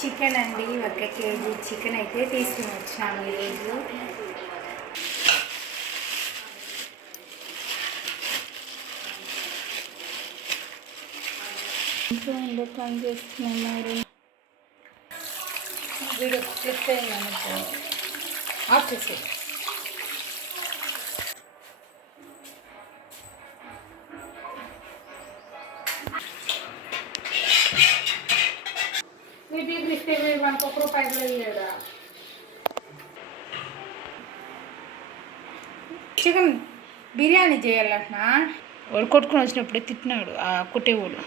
Chicken అండి 1 KG chicken అయితే తీసుకుని వచ్చాము ఈరోజు. ఇంట్లో ఉండే పని చేస్తున్నారు. వీడియో క్లిప్ అయిందనుకో ఆఫ్ చేసి చికెన్ బిర్యానీ చేయాలంటున్నా. వాడు కొట్టుకుని వచ్చినప్పుడే తిట్టినాడు ఆ కుట్టేవాడు.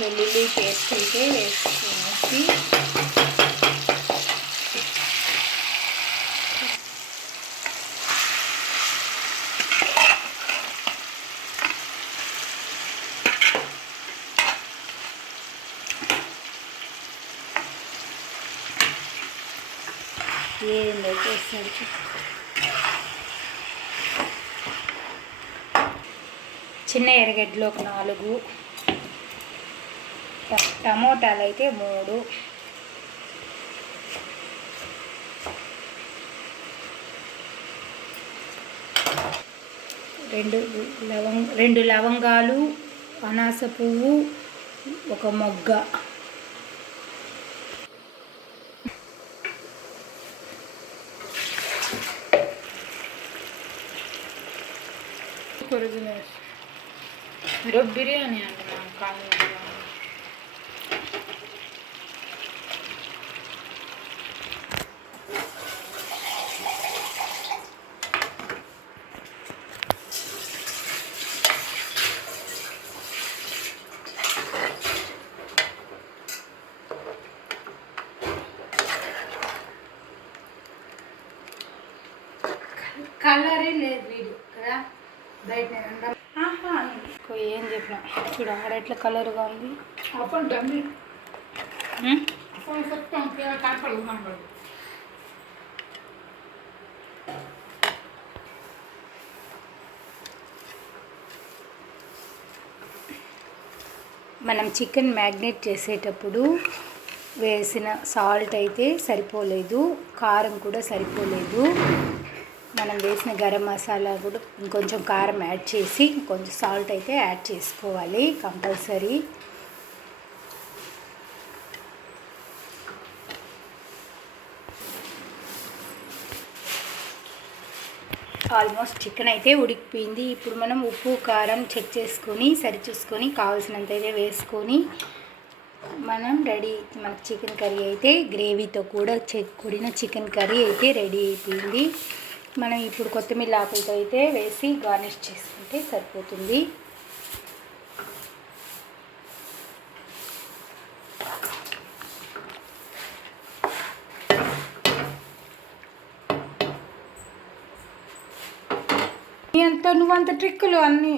వెల్లుల్లి పేస్ట్ అయితే వేసుకునేసి ఏందైతే వేస్తాడు. చిన్న ఎర్రగడ్డలు ఒక 4, టమోటాలు అయితే 3, రెండు లవంగాలు, అనాస పువ్వు, ఒక మొగ్గ, బిర్యానీ అంటున్నాను కానీ కలరే లేదు వీడు కదా బయట. ఏం చెప్పిన చూడ ఆడ ఎట్లా కలర్గా ఉంది. మనం చికెన్ మ్యాగ్నేట్ చేసేటప్పుడు వేసిన సాల్ట్ అయితే సరిపోలేదు, కారం కూడా సరిపోలేదు. మనం వేసిన గరం మసాలా కూడా ఇంకొంచెం కారం యాడ్ చేసి ఇంకొంచెం సాల్ట్ అయితే యాడ్ చేసుకోవాలి కంపల్సరీ. ఆల్మోస్ట్ చికెన్ అయితే ఉడికిపోయింది. ఇప్పుడు మనం ఉప్పు కారం చెక్ చేసుకొని సరి చూసుకొని కావాల్సినంత అయితే వేసుకొని మనం రెడీ. మనకు చికెన్ కర్రీ అయితే గ్రేవీతో కూడా కూడిన చికెన్ కర్రీ అయితే రెడీ అయిపోయింది. మనం ఇప్పుడు కొత్తిమీర ఆకులతో అయితే వేసి గార్నిష్ చేసుకుంటే సరిపోతుంది. నువ్వంత ట్రిక్కులు అన్నీ